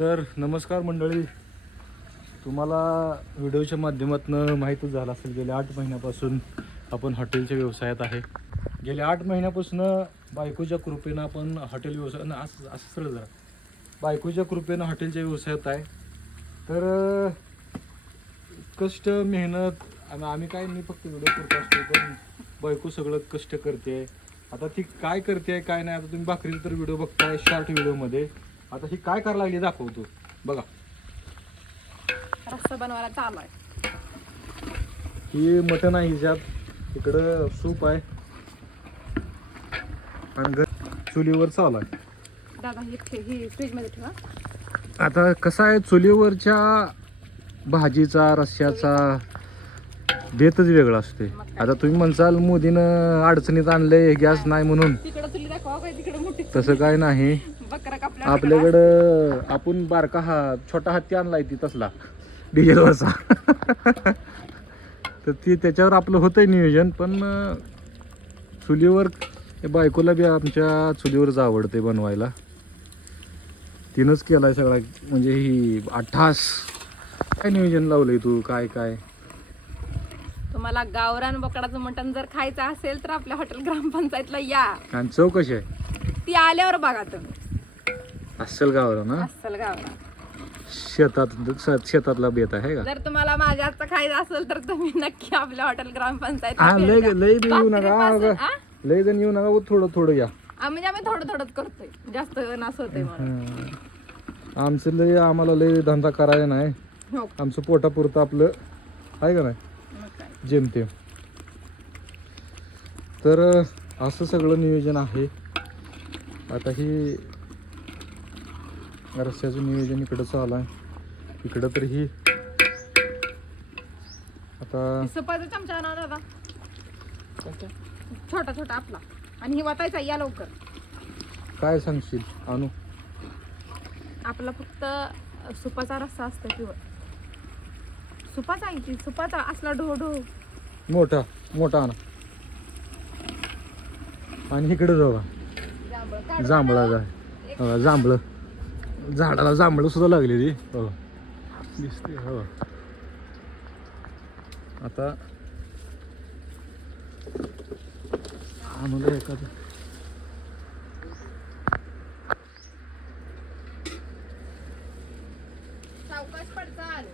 तर नमस्कार मंडळी, तुम्हाला व्हिडिओच्या माध्यमातून माहीतच झालं असेल, गेल्या 8 महिन्यापासून आपण हॉटेलच्या व्यवसायात आहे. गेल्या 8 महिन्यापासून बायकोच्या कृपेनं आपण हॉटेल व्यवसाय असं सरळ जरा बायकोच्या कृपेनं हॉटेलच्या व्यवसायात आहे. तर कष्ट मेहनत आम्ही काय नाही, फक्त व्हिडिओ करत असतो, पण बायको सगळं कष्ट करते. आता ती काय करते काय नाही, आता तुम्ही भाकरीचा तर व्हिडिओ बघताय शॉर्ट व्हिडिओमध्ये. आता ही काय करायला लागली दाखवतो बघा. रस्सा बनवायला चालू आहे. ही मटण आहे, हिच्यात इकडं सूप आहे आणि चुलीवर चालू आहे. दादा हे फ्रीज मध्ये ठेवा. आता कसं आहे, चुलीवरच्या भाजीचा रस्स्याचा बेतच वेगळा असते. आता तुम्ही म्हणसाल मोदीनं अडचणीत आणलंय गॅस नाही म्हणून, तिकडे चुली दाखवा काय, तिकडे मोठी तसं काय नाही. बकरा कापला आपल्याकडं आपण बारका छोटा हत्ती आणलाय ती तसला डिझेलवरचा. तर ती त्याच्यावर आपलं होतंय नियोजन. पण चुलीवर बायकोला बी आमच्या चुलीवरच आवडते बनवायला. तिनंच केलाय सगळा, म्हणजे ही 28 काय नियोजन लावलंय तू काय काय. तुम्हाला गावरान बोकडाचं मटण जर खायचं असेल तर आपल्या हॉटेल ग्रामपंचायतला या. आणि चव कशी आहे ती आल्यावर बघा तुम्ही. अस्सल गावरा ना, अस्सल गावरान. शेतातला बेत आहे का. जर तुम्हाला माझ्या हातचं खायचं असेल तर तुम्ही नक्की आपल्या हॉटेल ग्रामपंचायत. लय येऊ नका, लय जण येऊ नका, थोडं थोडं या. म्हणजे आम्ही थोडं थोडंच करतोय, जास्त नास होतंय म्हणून. आमचं लय आम्हाला लय धंदा करायला नाही, हो आमचं पोटापुरतं आपलं आहे का नाही, मग काय. जेमतेम. तर असं सगळं नियोजन आहे. आता ही रस्त्याचं नियोजन इकडं चालू आहे. इकडं तर ही आता सपाचा चमचा ना दादा, छोटा छोटा आपला. आणि ही वाटायचा या लवकर. काय सांगशील आणू. आपला फक्त सुपाचा रस्सा असतो किंवा सुपाचा आहे की सुपाचा असला ढो ढो मोठा मोठा आणा. आणि इकडे जाऊ जांभळा जांभळं, झाडाला जांभळं सुद्धा लागलेली हो दिसते. हो आता आणलं एखादं. सावकाश पडचाल.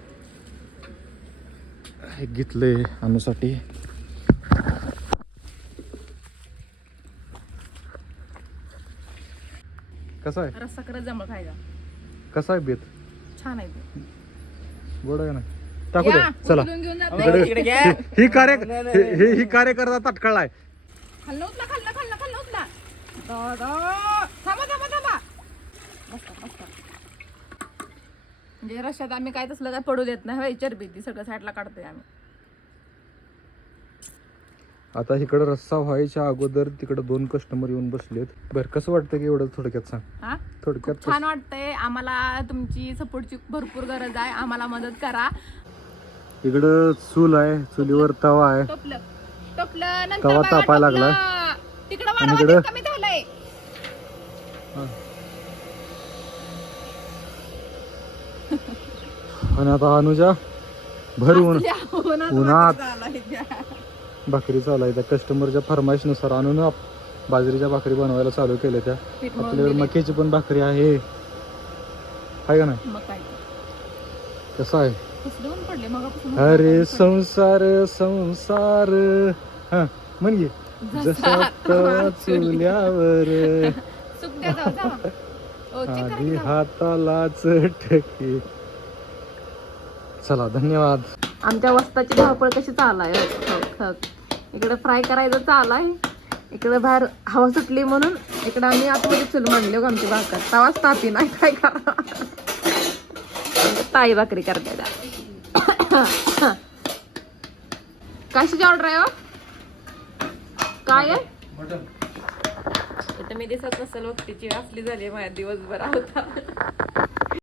हे घेतलंय आणूसाठी. कसा आहे रस्सा करत जमळ खायचा. कसा आहे बेत. छान आहे ते. गोड आहे ना. टाकू दे या, चला. उचलून घेऊन जाते. ही कार्यकर्ता तात्काळ खाल्लं उचला, खाल्लं खाल्लं खाल्लं उचला. दादा थांबा थांबा थांबा. बसता बसता. म्हणजे रश्यात आम्ही काय तसलं काय पडू देत नाही. चरबी ती सगळं साईडला काढतोय आम्ही. आता इकडे रस्सा व्हायच्या अगोदर तिकडे 2 कस्टमर येऊन बसलेत. बरं कसं वाटतं की एवढं थोडक्यात सांग. हा थोडक्यात छान वाटतंय. आम्हाला तुमची सपोर्टची भरपूर गरज आहे. आम्हाला मदत करा. इकडं चूल आहे, चुलीवर तवा आहे. टोपलं टोपलं नंतर तवा बघा, तापायला टोपलं. लागलाय. तिकडं आणि वाढवा इकडं? कमी झालंय. आणि आता अनुजा भर उन्हात झालंय. भाकरी चालू आहे. त्या कस्टमरच्या फरमाईशनुसार आणून बाजरीच्या भाकरी बनवायला चालू केल्या. त्या पीठ मळून आपल्याकडे दिलंय. मक्याची पण भाकरी आहे का नाही. मग काय कसं आहे. कसलं ऊन पडले मगापासून. अरे संसार संसार हा म्हण घे. जसा तवा चुल्यावर सुकट्या जाऊ जाऊ. ओ, check करा आधी की जाऊ. हाताला चटके. चला धन्यवाद. आमच्या वस्ताची धावपळ कशी चालू आहे. इकडे फ्राय करायचं चालू आहे. इकडे बाहेर हवा सुटली म्हणून इकडे आम्ही आतमध्ये चूल मांडली हो आमची भाकर. तवाच तापी नाही काय करा. ताई भाकरी करते. कशाची ऑर्डर आहे हो. काय आहे इथं मी दिसत नसेल. वक्तीची असली झाली माझ्या दिवसभर होता.